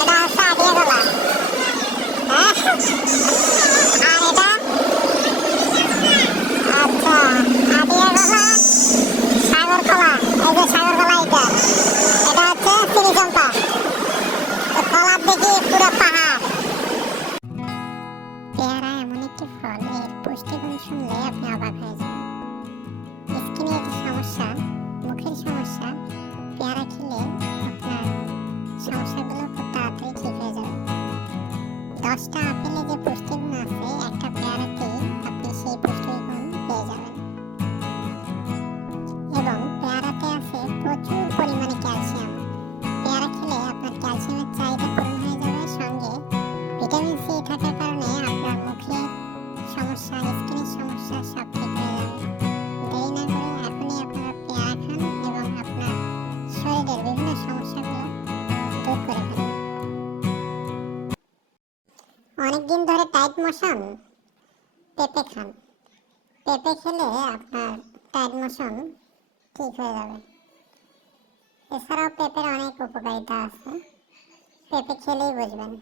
এটা হচ্ছে আটিয়া কলা আর এটা আচ্ছা আটিয়া কলা সাগর কলা এই যে সাগর কলা পাহাড়। দশটা আপেলে যে পুষ্টিগুণ অনেকদিন ধরে টাইট মোশন পেঁপে খান। পেঁপে খেলে আপনার টাইট মোশন ঠিক হয়ে যাবে। এছাড়াও পেঁপের অনেক উপকারিতা আছে। পেঁপে খেলেই বুঝবেন।